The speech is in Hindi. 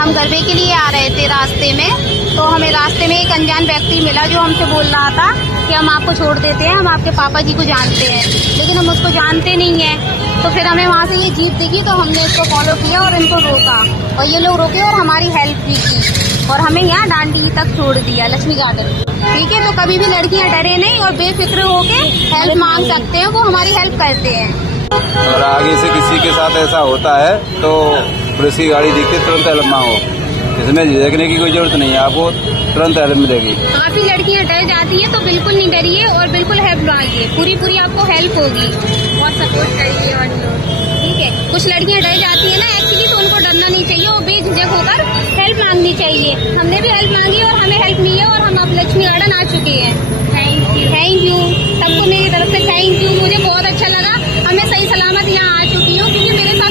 हम गरबे के लिए आ रहे थे रास्ते में, तो हमें रास्ते में एक अनजान व्यक्ति मिला जो हमसे बोल रहा था कि हम आपको छोड़ देते हैं, हम आपके पापा जी को जानते हैं, लेकिन हम उसको जानते नहीं हैं। तो फिर हमें वहाँ से ये जीप दिखी तो हमने इसको फॉलो किया और इनको रोका, और ये लोग रोके और हमारी हेल्प भी की और हमें यहाँ डांडी तक छोड़ दिया, लक्ष्मी गार्डन। ठीक है, तो कभी भी लड़कियाँ डरे नहीं और बेफिक्र होके हेल्प मांग सकते हैं, वो हमारी हेल्प करते हैं। और आगे से किसी के साथ ऐसा होता है तो पुलिस की गाड़ी दिखती है, तुरंत हेल्प मांगो, इसमें झिझकने की कोई जरूरत नहीं है, आपको तुरंत हेल्प मिलेगी। काफी लड़कियां डर जाती है तो बिल्कुल नहीं डरिए और बिल्कुल हेल्प मांगिए, पूरी आपको हेल्प होगी और सपोर्ट करिए। और ठीक है, कुछ लड़कियां डर जाती है ना एक्चुअली, तो उनको डरना नहीं चाहिए और बेझिझक होकर हेल्प मांगनी चाहिए। हमने भी हेल्प मांगी और हमें हेल्प मिली है और हम अब लक्ष्मी गार्डन आ चुके हैं। थैंक यू सबको मेरी तरफ से थैंक यू। मुझे बहुत अच्छा लगा, मैं सही सलामत यहाँ आ चुकी हूँ क्योंकि मेरे साथ